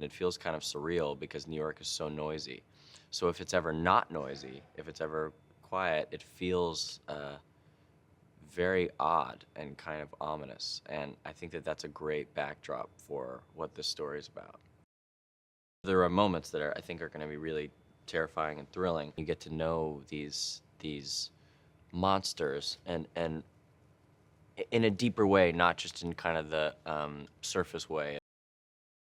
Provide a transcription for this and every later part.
It feels kind of surreal because New York is so noisy. So if it's ever not noisy, if it's ever quiet, it feels very odd and kind of ominous. And I think that that's a great backdrop for what this story is about. There are moments that I think are going to be really terrifying and thrilling. You get to know these monsters and in a deeper way, not just in kind of the surface way.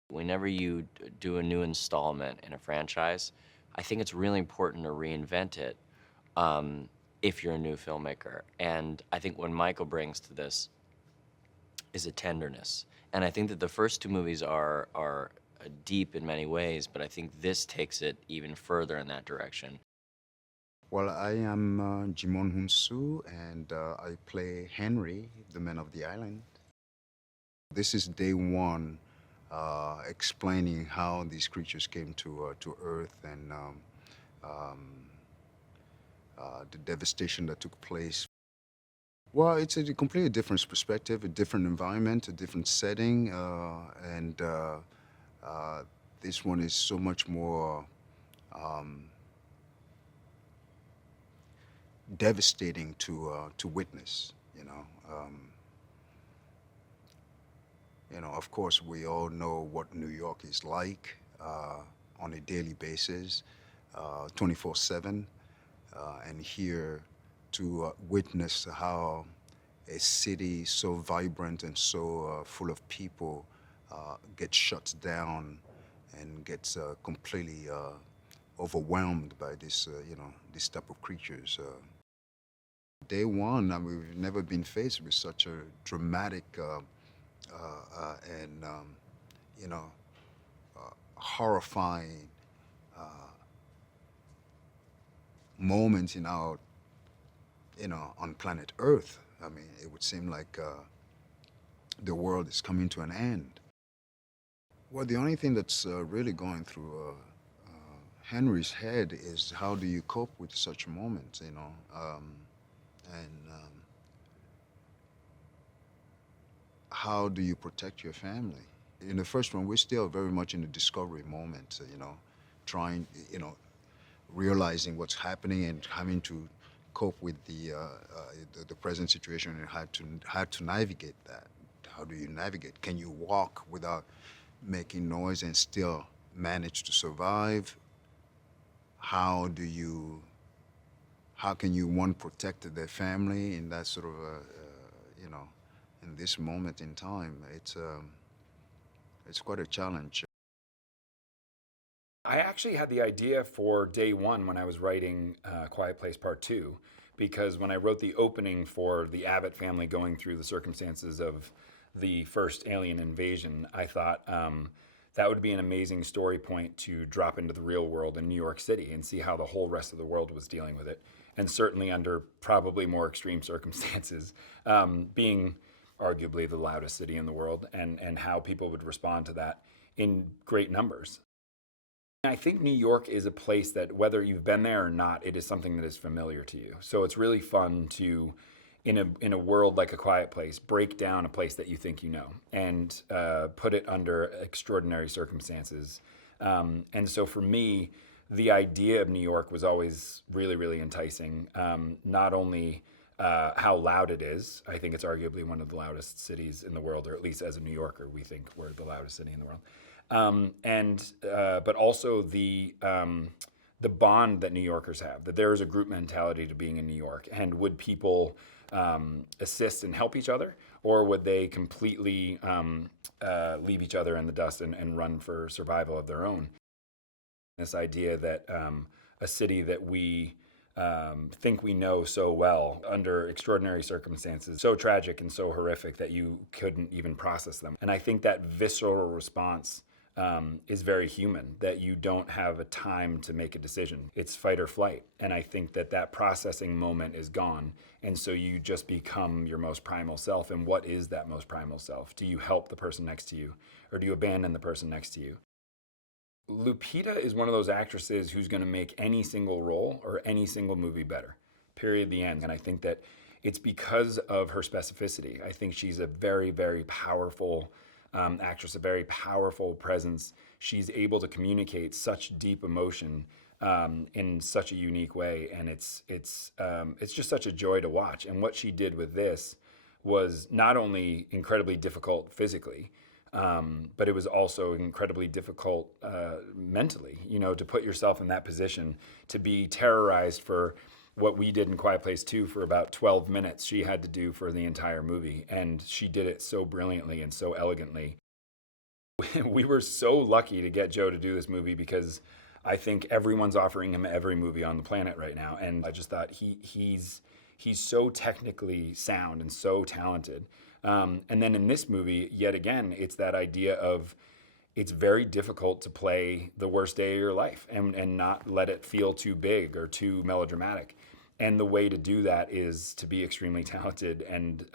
Whenever you do a new installment in a franchise, I think it's really important to reinvent it if you're a new filmmaker. And I think what Michael brings to this is a tenderness. And I think that the first two movies are deep in many ways, but I think this takes it even further in that direction. Well, I am Djimon Hounsou, and I play Henry, the man of the island. This is day one, explaining how these creatures came to Earth and um, the devastation that took place. Well, it's a completely different perspective, a different environment, a different setting, and this one is so much more devastating to witness. Of course, we all know what New York is like on a daily basis, 24/7, and here to witness how a city so vibrant and so full of people gets shut down and gets completely overwhelmed by this type of creatures. Day one, I mean, we've never been faced with such a dramatic and you know horrifying moment in our on planet Earth. I mean, it would seem like the world is coming to an end. Well, the only thing that's really going through Henry's head is how do you cope with such moments, and how do you protect your family? In the first one, we're still very much in the discovery moment, trying, realizing what's happening and having to cope with the present situation and how to navigate that. How do you navigate? Can you walk without making noise and still manage to survive? How can you one protect their family in that sort of in this moment in time? It's quite a challenge. I actually had the idea for day one when I was writing Quiet Place Part 2, because when I wrote the opening for the Abbott family going through the circumstances of the first alien invasion, I thought that would be an amazing story point to drop into the real world in New York City and see how the whole rest of the world was dealing with it. And certainly under probably more extreme circumstances, being arguably the loudest city in the world, and how people would respond to that in great numbers. I think New York is a place that, whether you've been there or not, it is something that is familiar to you. So it's really fun to, in a world like A Quiet Place, break down a place that you think you know and put it under extraordinary circumstances. And so for me, the idea of New York was always really, really enticing. Not only how loud it is, I think it's arguably one of the loudest cities in the world, or at least as a New Yorker, we think we're the loudest city in the world. But also the bond that New Yorkers have, that there is a group mentality to being in New York. And would people assist and help each other, or would they completely leave each other in the dust and run for survival of their own? This idea that a city that we think we know so well, under extraordinary circumstances, so tragic and so horrific that you couldn't even process them. And I think that visceral response is very human, that you don't have a time to make a decision. It's fight or flight. And I think that processing moment is gone. And so you just become your most primal self. And what is that most primal self? Do you help the person next to you, or do you abandon the person next to you? Lupita is one of those actresses who's going to make any single role or any single movie better. Period, the end. And I think that it's because of her specificity. I think she's a very, very powerful actress, a very powerful presence. She's able to communicate such deep emotion in such a unique way, and it's just such a joy to watch. And what she did with this was not only incredibly difficult physically, but it was also incredibly difficult mentally, you know, to put yourself in that position, to be terrorized for what we did in Quiet Place 2 for about 12 minutes, she had to do for the entire movie. And she did it so brilliantly and so elegantly. We were so lucky to get Joe to do this movie because I think everyone's offering him every movie on the planet right now. And I just thought he's so technically sound and so talented. And then in this movie, yet again, it's that idea of it's very difficult to play the worst day of your life and not let it feel too big or too melodramatic. And the way to do that is to be extremely talented and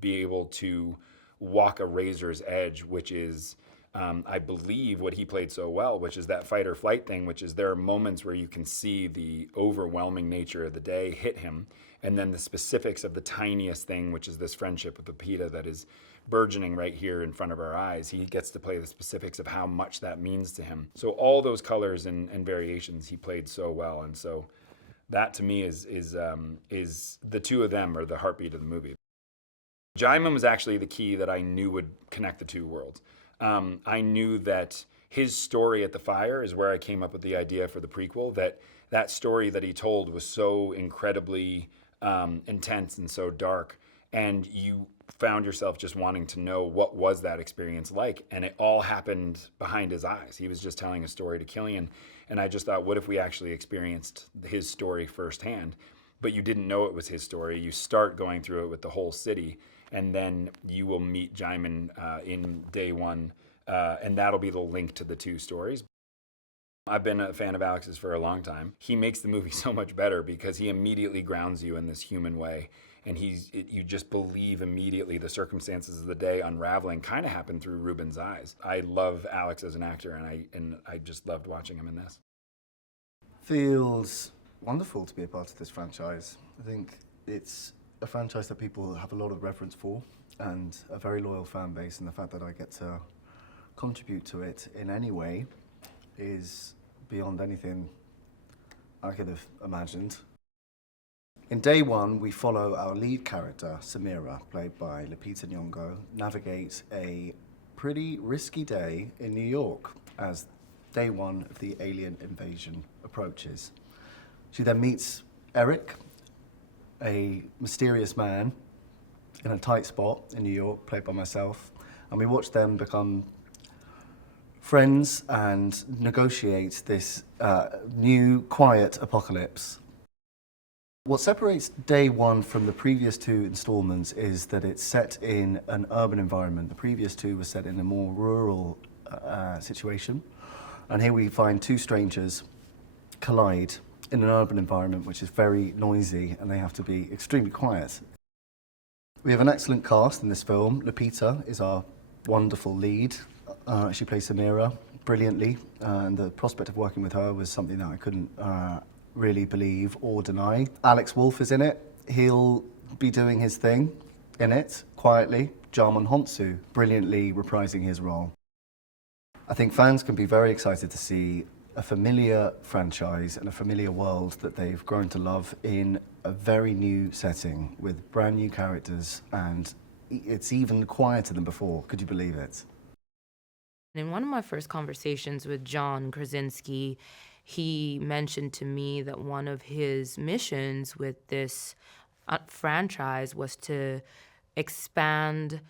be able to walk a razor's edge, which is, I believe, what he played so well, which is that fight or flight thing, which is there are moments where you can see the overwhelming nature of the day hit him, and then the specifics of the tiniest thing, which is this friendship with Lupita that is burgeoning right here in front of our eyes. He gets to play the specifics of how much that means to him. So all those colors and variations he played so well, and so that to me is the two of them are the heartbeat of the movie. Djimon was actually the key that I knew would connect the two worlds. I knew that his story at the fire is where I came up with the idea for the prequel, that story that he told was so incredibly intense and so dark, and you found yourself just wanting to know what was that experience like, and it all happened behind his eyes. He was just telling a story to Killian, and I just thought, what if we actually experienced his story firsthand? But you didn't know it was his story. You start going through it with the whole city, and then you will meet Djimon in day one, and that'll be the link to the two stories. I've been a fan of Alex's for a long time. He makes the movie so much better because he immediately grounds you in this human way, and you just believe immediately the circumstances of the day unraveling kind of happen through Ruben's eyes. I love Alex as an actor, and I just loved watching him in this. Feels wonderful to be a part of this franchise. I think it's a franchise that people have a lot of reverence for and a very loyal fan base, and the fact that I get to contribute to it in any way is beyond anything I could have imagined. In day one, we follow our lead character, Samira, played by Lupita Nyong'o, navigate a pretty risky day in New York as day one of the alien invasion approaches. She then meets Eric, a mysterious man in a tight spot in New York, played by myself, and we watch them become friends and negotiate this new, quiet apocalypse. What separates day one from the previous two installments is that it's set in an urban environment. The previous two were set in a more rural situation, and here we find two strangers collide in an urban environment which is very noisy, and they have to be extremely quiet. We have an excellent cast in this film. Lupita is our wonderful lead. She plays Samira brilliantly, and the prospect of working with her was something that I couldn't really believe or deny. Alex Wolff is in it. He'll be doing his thing in it, quietly. Djimon Hounsou brilliantly reprising his role. I think fans can be very excited to see a familiar franchise and a familiar world that they've grown to love in a very new setting with brand new characters, and it's even quieter than before. Could you believe it? In one of my first conversations with John Krasinski, he mentioned to me that one of his missions with this franchise was to expand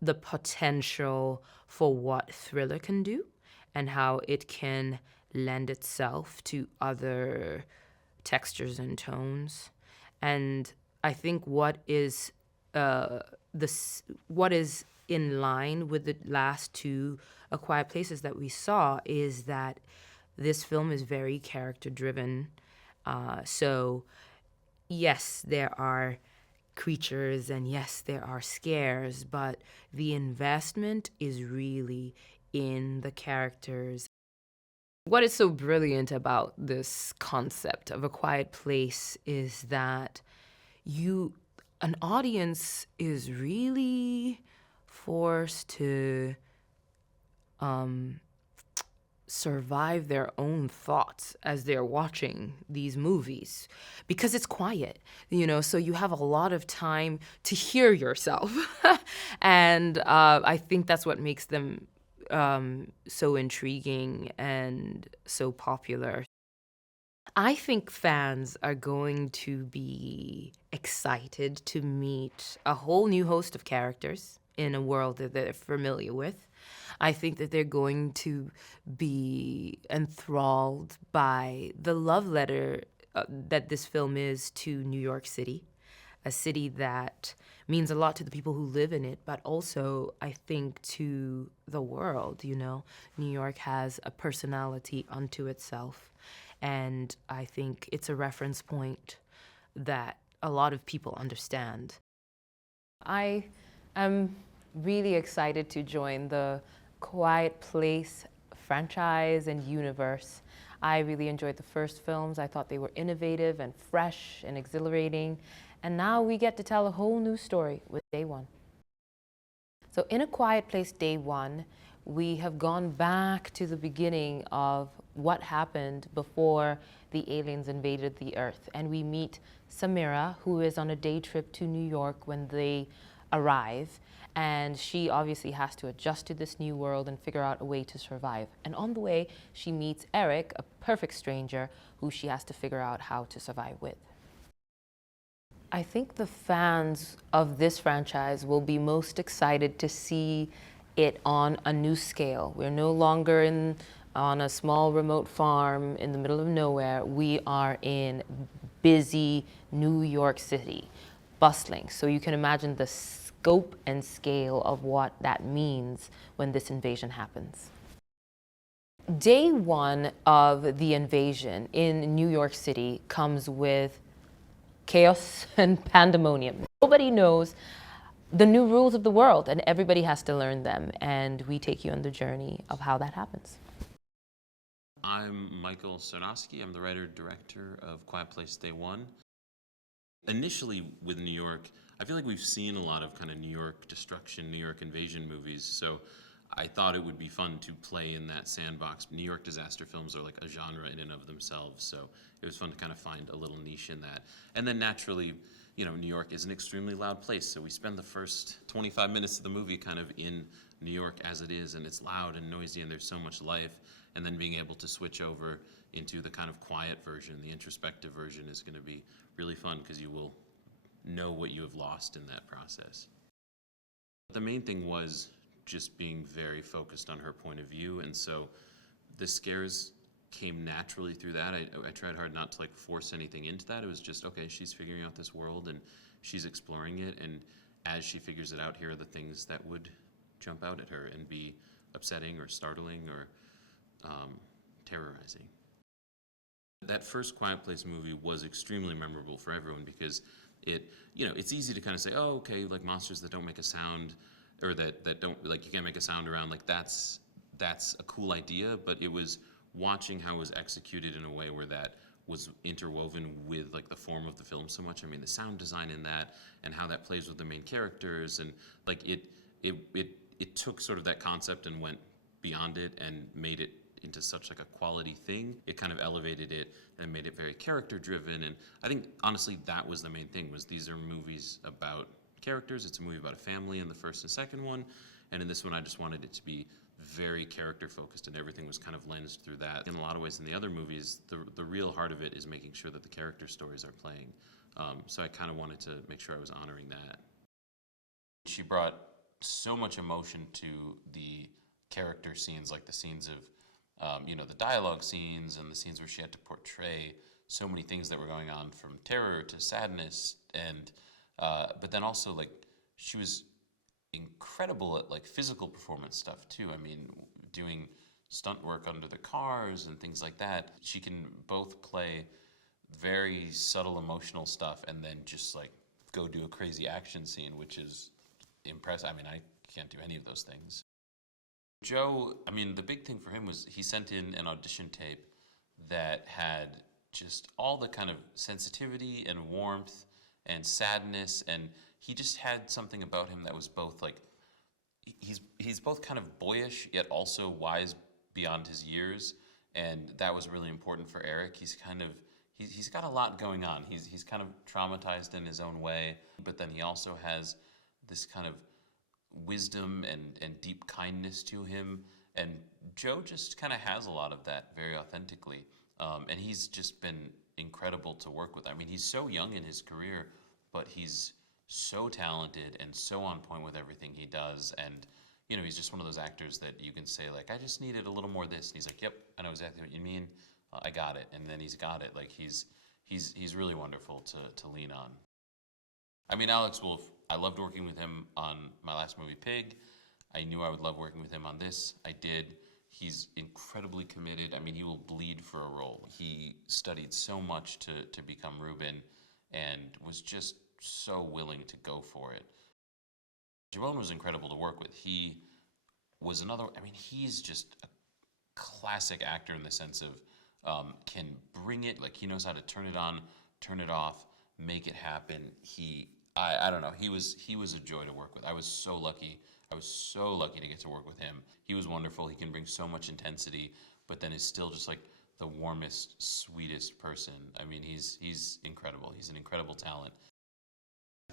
the potential for what thriller can do and how it can lend itself to other textures and tones. And I think what is in line with the last two A Quiet Places that we saw is that this film is very character-driven. So, yes, there are creatures and yes, there are scares, but the investment is really in the characters. What is so brilliant about this concept of A Quiet Place is that an audience is really forced to survive their own thoughts as they're watching these movies because it's quiet, so you have a lot of time to hear yourself. And I think that's what makes them so intriguing and so popular. I think fans are going to be excited to meet a whole new host of characters in a world that they're familiar with. I think that they're going to be enthralled by the love letter that this film is to New York City, a city that means a lot to the people who live in it, but also, I think, to the world. New York has a personality unto itself. And I think it's a reference point that a lot of people understand. I am really excited to join the Quiet Place franchise and universe. I really enjoyed the first films. I thought they were innovative and fresh and exhilarating. And now we get to tell a whole new story with Day One. So in A Quiet Place Day One, we have gone back to the beginning of what happened before the aliens invaded the Earth. And we meet Samira, who is on a day trip to New York when they arrive. And she obviously has to adjust to this new world and figure out a way to survive. And on the way, she meets Eric, a perfect stranger, who she has to figure out how to survive with. I think the fans of this franchise will be most excited to see it on a new scale. We're no longer on a small remote farm in the middle of nowhere. We are in busy New York City, bustling. So you can imagine the scope and scale of what that means when this invasion happens. Day one of the invasion in New York City comes with chaos and pandemonium. Nobody knows the new rules of the world, and everybody has to learn them. And we take you on the journey of how that happens. I'm Michael Sarnoski. I'm the writer-director of Quiet Place Day One. Initially with New York, I feel like we've seen a lot of kind of New York destruction, New York invasion movies, so I thought it would be fun to play in that sandbox. New York disaster films are like a genre in and of themselves, so it was fun to kind of find a little niche in that. And then naturally, New York is an extremely loud place, so we spend the first 25 minutes of the movie kind of in New York as it is, and it's loud and noisy and there's so much life, and then being able to switch over into the kind of quiet version, the introspective version, is going to be really fun because you will know what you have lost in that process. The main thing was just being very focused on her point of view, and so the scares came naturally through that. I tried hard not to force anything into that. It was just, okay, she's figuring out this world and she's exploring it, and as she figures it out, here are the things that would jump out at her and be upsetting or startling or terrorizing. That first Quiet Place movie was extremely memorable for everyone because it's easy to kind of say, oh, okay, monsters that don't make a sound, or that don't, you can't make a sound around, that's a cool idea, but it was watching how it was executed in a way where that was interwoven with the form of the film so much. I mean, the sound design in that and how that plays with the main characters, and it took sort of that concept and went beyond it and made it into such a quality thing. It kind of elevated it and made it very character driven, and I think honestly that was the main thing, was these are movies about characters. It's a movie about a family in the first and second one, and in this one I just wanted it to be very character focused, and everything was kind of lensed through that. In a lot of ways in the other movies, the real heart of it is making sure that the character stories are playing. So I kind of wanted to make sure I was honoring that. She brought so much emotion to the character scenes, like the scenes of the dialogue scenes and the scenes where she had to portray so many things that were going on, from terror to sadness, and but then also she was incredible at physical performance stuff too. I mean, doing stunt work under the cars and things like that. She can both play very subtle emotional stuff and then just go do a crazy action scene, which is impressive. I mean, I can't do any of those things. Joe, I mean, the big thing for him was he sent in an audition tape that had just all the kind of sensitivity and warmth and sadness, and he just had something about him that was both he's both kind of boyish yet also wise beyond his years, and that was really important for Eric. He's got a lot going on. He's kind of traumatized in his own way, but then he also has this kind of wisdom and deep kindness to him. And Joe just kind of has a lot of that very authentically. And he's just been incredible to work with. I mean, he's so young in his career, but he's so talented and so on point with everything he does. And, you know, he's just one of those actors that you can say, like, I just needed a little more of this. And he's like, yep, I know exactly what you mean. I got it. And then he's got it. Like, he's really wonderful to lean on. I mean, Alex Wolff, I loved working with him on my last movie, Pig. I knew I would love working with him on this. I did. He's incredibly committed. I mean, he will bleed for a role. He studied so much to become Ruben and was just so willing to go for it. Djimon was incredible to work with. He was another, I mean, he's just a classic actor in the sense of can bring it, like he knows how to turn it on, turn it off, make it happen. I don't know, he was a joy to work with. I was so lucky to get to work with him. He was wonderful. He can bring so much intensity, but then is still just like the warmest, sweetest person. I mean, he's incredible. He's an incredible talent.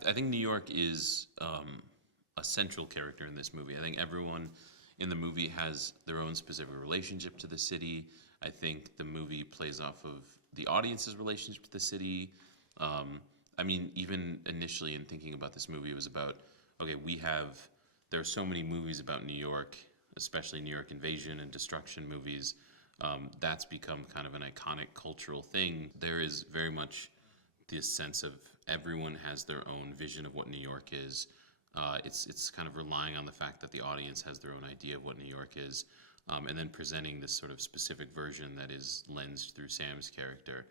I think New York is a central character in this movie. I think everyone in the movie has their own specific relationship to the city. I think the movie plays off of the audience's relationship to the city. I mean, even initially in thinking about this movie, it was about, okay, there are so many movies about New York, especially New York invasion and destruction movies. That's become kind of an iconic cultural thing. There is very much this sense of everyone has their own vision of what New York is. It's kind of relying on the fact that the audience has their own idea of what New York is, and then presenting this sort of specific version that is lensed through Sam's character.